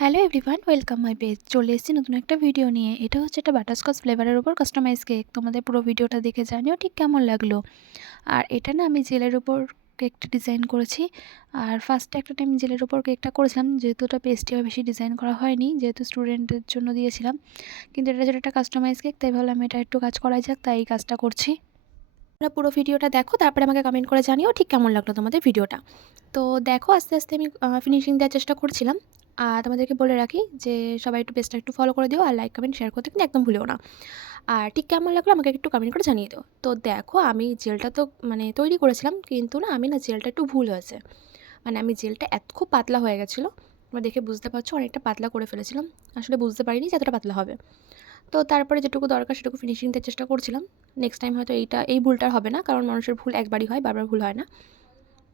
Hello everyone, welcome my page. চলে এসেছি নতুন একটা ভিডিও নিয়ে। এটা হচ্ছে একটা বাটারস্কচ ফ্লেভারের উপর কাস্টমাইজ কেক। তোমাদের পুরো ভিডিওটা দেখে জানিও ঠিক কেমন লাগলো। আর এটা না আমি জেলের উপর কেকটা ডিজাইন করেছি। আর ফার্স্টে একটা টাইম জেলের উপর কেকটা করেছিলাম, যেহেতু ওটা পেস্ট্রি বেশি ডিজাইন করা হয়নি, যেহেতু স্টুডেন্টদের জন্য দিয়েছিলাম। কিন্তু এটা যেটা একটা কাস্টমাইজ কেক, তাই ভাবলাম এটা একটু কাজ করাই যাক, তাই এই কাজটা করছি। তোমরা পুরো ভিডিওটা দেখো, তারপরে আমাকে কমেন্ট করে জানিও ঠিক কেমন লাগলো তোমাদের ভিডিওটা। তো দেখো আস্তে আস্তে আমি ফিনিশিং দেওয়ার চেষ্টা করছিলাম। আর তোমাদেরকে বলে রাখি যে সবাই একটু পেজটা একটু ফলো করে দিও, আর লাইক কমেন্ট শেয়ার করতে কিন্তু একদম ভুলেও না। আর ঠিক কেমন লাগলো আমাকে একটু কমেন্ট করে জানিয়ে দিও। তো দেখো আমি জেলটা তো তৈরি করেছিলাম, কিন্তু আমি জেলটা একটু ভুল হয়েছে। আমি জেলটা খুব পাতলা হয়ে গেছিলো। তোমরা দেখে বুঝতে পারছো অনেকটা পাতলা করে ফেলেছিলাম। আসলে বুঝতে পারিনি যে এতটা পাতলা হবে। তো তারপরে যেটুকু দরকার সেটুকু ফিনিশিং দেওয়ার চেষ্টা করছিলাম। নেক্সট টাইম হয়তো এই ভুলটা আর হবে না, কারণ মানুষের ভুল একবারই হয়, বারবার ভুল হয় না।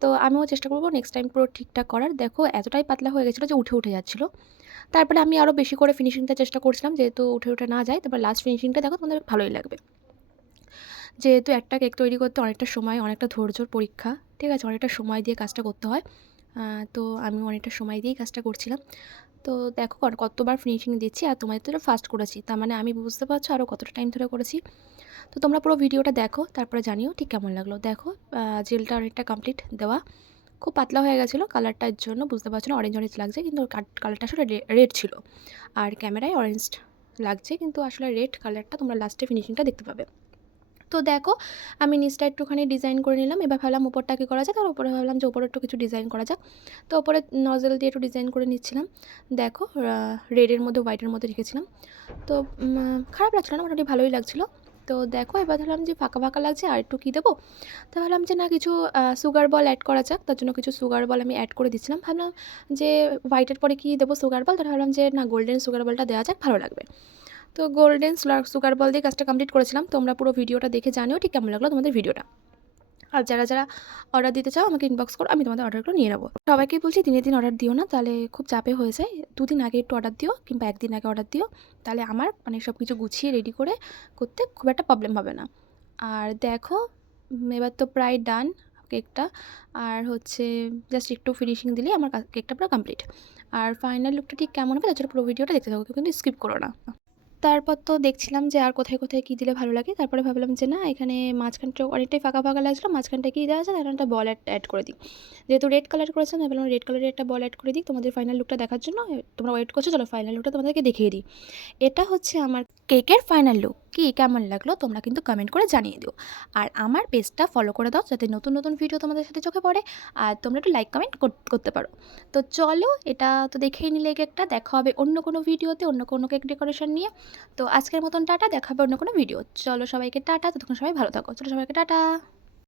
তো আমিও চেষ্টা করব নেক্সট টাইম পুরো ঠিকঠাক করার। দেখো এতটাই পাতলা হয়ে গেছিলো যে উঠে যাচ্ছিলো। তারপরে আমি আরও বেশি করে ফিনিশিং দেওয়ার চেষ্টা করছিলাম, যেহেতু উঠে না যায়। তারপর লাস্ট ফিনিশিংটা দেখো তোমাদের ভালোই লাগবে। যেহেতু একটা কেক তৈরি করতে অনেকটা সময়, অনেকটা ধৈর্যর পরীক্ষা, ঠিক আছে? অনেকটা সময় দিয়ে কাজটা করতে হয়। তো আমি অনেকটা সময় দিয়েই কাজটা করছিলাম। তো দেখো কতবার ফিনিশিং দিচ্ছি, আর তোমাদের তো ফার্স্ট করেছি, তার আমি বুঝতে পারছো আরও কতটা টাইম ধরে করেছি। তো তোমরা পুরো ভিডিওটা দেখো, তারপরে জানিও ঠিক কেমন লাগলো। দেখো জেলটা অনেকটা কমপ্লিট দেওয়া। খুব পাতলা হয়ে গেছিলো কালারটার জন্য, বুঝতে পারছো না, অরেঞ্জ অরেঞ্জ লাগছে, কিন্তু কালারটা আসলে রেড ছিল। আর ক্যামেরায় অরেঞ্জ লাগছে, কিন্তু আসলে রেড কালারটা তোমরা লাস্টে ফিনিশিংটা দেখতে পাবে। তো দেখো আমি নিচটা একটুখানি ডিজাইন করে নিলাম। এবার ভাবলাম উপরটা কী করা যাক, আর উপরে ভাবলাম যে উপরে একটু কিছু ডিজাইন করা যাক। তো ওপরে নজেল দিয়ে একটু ডিজাইন করে নিচ্ছিলাম। দেখো রেডের মধ্যে হোয়াইটের মধ্যে রেখেছিলাম। তো খারাপ লাগছিলো না, মোটামুটি ভালোই লাগছিলো। তো দেখো এবার ভাবলাম যে ফাঁকা ফাঁকা লাগছে, আর একটু কী দেবো। তো ভাবলাম যে না, কিছু সুগার বল অ্যাড করা যাক। তার জন্য কিছু সুগার বল আমি অ্যাড করে দিচ্ছিলাম। ভাবলাম যে হোয়াইটের পরে কী দেবো, সুগার বল। তো ভাবলাম যে না, গোল্ডেন সুগার বলটা দেওয়া যাক, ভালো লাগবে। তো গোল্ডেন সুগার বল দিয়ে কাজটা কমপ্লিট করেছিলাম। তোমরা পুরো ভিডিওটা দেখে জানিও ঠিক কেমন লাগলো তোমাদের ভিডিওটা। আর যারা অর্ডার দিতে চাও আমাকে ইনবক্স করো, আমি তোমাদের অর্ডারগুলো নিয়ে নেবো। সবাইকে বলছি দিনে দিন অর্ডার দিও না, তাহলে খুব চাপে হয়ে যায়। 2 দিন আগে একটু অর্ডার দিও, কিংবা 1 দিন আগে অর্ডার দিও। তাহলে আমার সব কিছু গুছিয়ে রেডি করে করতে খুব একটা প্রবলেম হবে না। আর দেখো এবার তো প্রায় ডান কেকটা। আর হচ্ছে জাস্ট একটু ফিনিশিং দিলেই আমার কেকটা পুরো কমপ্লিট। আর ফাইনাল লুকটা ঠিক কেমন হবে তার জন্য পুরো ভিডিওটা দেখতে থাকো, কিন্তু স্কিপ করো না। তারপর তো দেখছিলাম যে আর কোথায় কী দিলে ভালো লাগে। তারপরে ভাবলাম যে না, এখানে মাঝখানটা অনেকটাই ফাঁকা ফাঁকা লাগছিলো, মাঝখানটা কী দেওয়া যায়, তাহলে একটা বল অ্যাড করে দিই। যেহেতু রেড কালার করেছিলাম, আমি ভাবলাম রেড কালারের একটা বল অ্যাড করে দিই তোমাদের ফাইনাল লুকটা দেখার জন্য। তোমরা ওয়েট করছো, চলো ফাইনাল লুকটা তোমাদেরকে দেখিয়ে দিই। এটা হচ্ছে আমার কেকের ফাইনাল লুক। কি কেমন লাগলো তোমরা কিন্তু কমেন্ট করে জানিয়ে দিও। আর আমার পেজটা ফলো করে দাও, যাতে নতুন নতুন ভিডিও তোমাদের সাথে চোখে পড়ে। আর তোমরা একটু লাইক কমেন্ট করতে পারো। তো চলো, এটা তো দেখেই নিলে কেকটা। দেখা হবে অন্য কোনো ভিডিওতে, অন্য কোনো কেক ডেকোরেশন নিয়ে। তো আজকের মতন টাটা, দেখা হবে অন্য কোনো ভিডিও। চলো সবাইকে টাটা, ততক্ষণ সবাই ভালো থাকো। চলো সবাইকে টাটা।